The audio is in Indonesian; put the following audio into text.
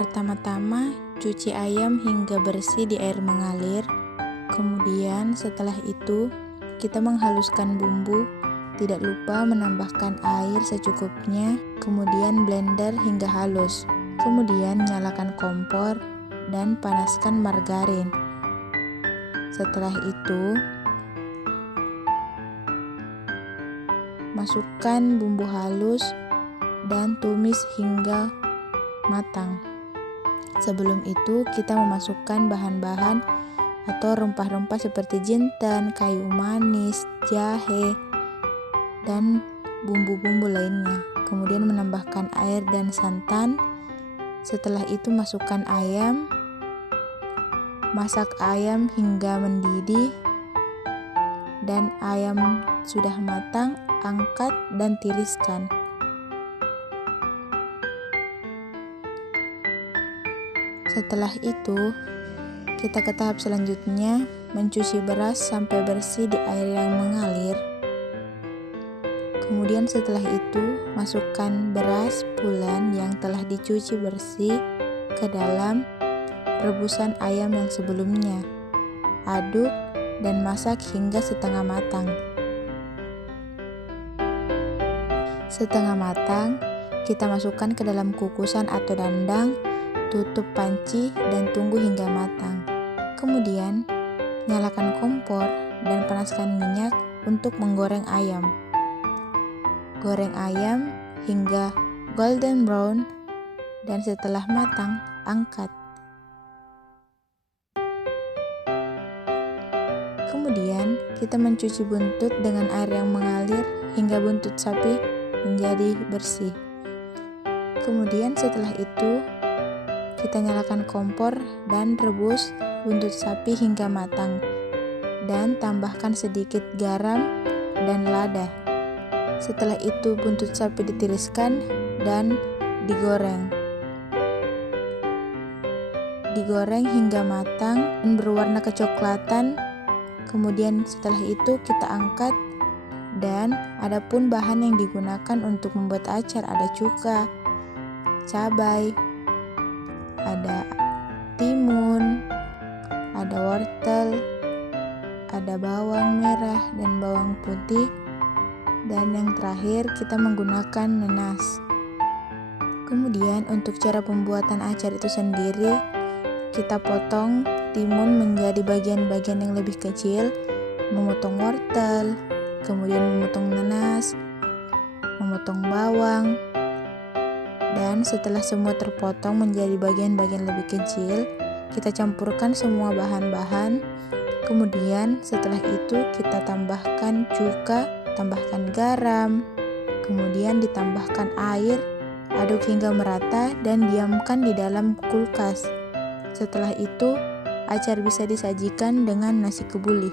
Pertama-tama, cuci ayam hingga bersih di air mengalir. Kemudian setelah itu, kita menghaluskan bumbu. Tidak lupa menambahkan air secukupnya, kemudian blender hingga halus. Kemudian nyalakan kompor dan panaskan margarin. Setelah itu, masukkan bumbu halus dan tumis hingga matang. Sebelum itu, kita memasukkan bahan-bahan atau rempah-rempah seperti jinten, kayu manis, jahe, dan bumbu-bumbu lainnya. Kemudian menambahkan air dan santan. Setelah itu masukkan ayam. Masak ayam hingga mendidih. Dan ayam sudah matang, angkat dan tiriskan. Setelah itu, kita ke tahap selanjutnya, mencuci beras sampai bersih di air yang mengalir. Kemudian setelah itu, masukkan beras pulen yang telah dicuci bersih ke dalam rebusan ayam yang sebelumnya. Aduk dan masak hingga setengah matang. Setengah matang, kita masukkan ke dalam kukusan atau dandang, tutup panci dan tunggu hingga matang. Kemudian, nyalakan kompor dan panaskan minyak untuk menggoreng ayam. Goreng ayam hingga golden brown dan setelah matang, angkat. Kemudian, kita mencuci buntut dengan air yang mengalir hingga buntut sapi menjadi bersih. Kemudian setelah itu, kita nyalakan kompor dan rebus buntut sapi hingga matang. Dan tambahkan sedikit garam dan lada. Setelah itu buntut sapi ditiriskan dan digoreng. Digoreng hingga matang dan berwarna kecoklatan. Kemudian setelah itu kita angkat. Dan adapun bahan yang digunakan untuk membuat acar ada cuka, cabai, ada timun, ada wortel, ada bawang merah dan bawang putih, dan yang terakhir kita menggunakan nanas. Kemudian untuk cara pembuatan acar itu sendiri, kita potong timun menjadi bagian-bagian yang lebih kecil, memotong wortel, kemudian memotong nanas, memotong bawang. Dan setelah semua terpotong menjadi bagian-bagian lebih kecil, kita campurkan semua bahan-bahan. Kemudian setelah itu kita tambahkan cuka, tambahkan garam, kemudian ditambahkan air, aduk hingga merata dan diamkan di dalam kulkas. Setelah itu, acar bisa disajikan dengan nasi kebuli.